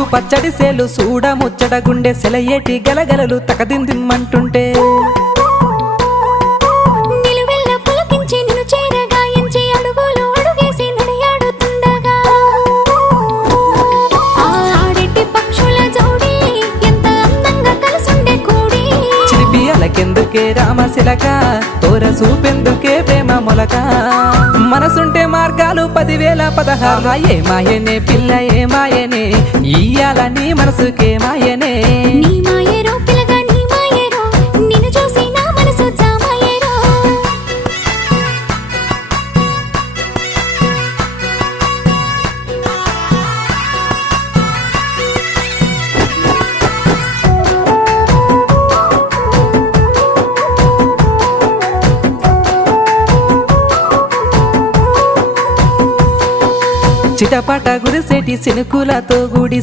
ముద్దు పచ్చడి సేలు సూడ ముచ్చట గుండె సెలయేటి గలగలలు తకదిందిమ్మంటుంటే నిలువెల్ల పులకించి నిన్ను చేరగాయించి అడుగులు అడుగేసి నడియాడుతుండగా ఆడెట్టి పక్షుల జోడి ఎంత అందంగా కలుసుండే కూడి చిలిపి అలకెందుకే రామశిలక తోర సూపెందుకే ప్రేమ మొలక మనసుంటే మార్గాలు 10,016 ఏ మాయనే పిల్ల ఏ మాయనే ఇయ్యాల నీ మనసుకే మాయనే నీ మాయేరో పిల్లగా నీ మాయేరో నిన్ను చూసి నా మనసు జామాయేరో చిటపట గురిసేటి సినుకులతో గుడి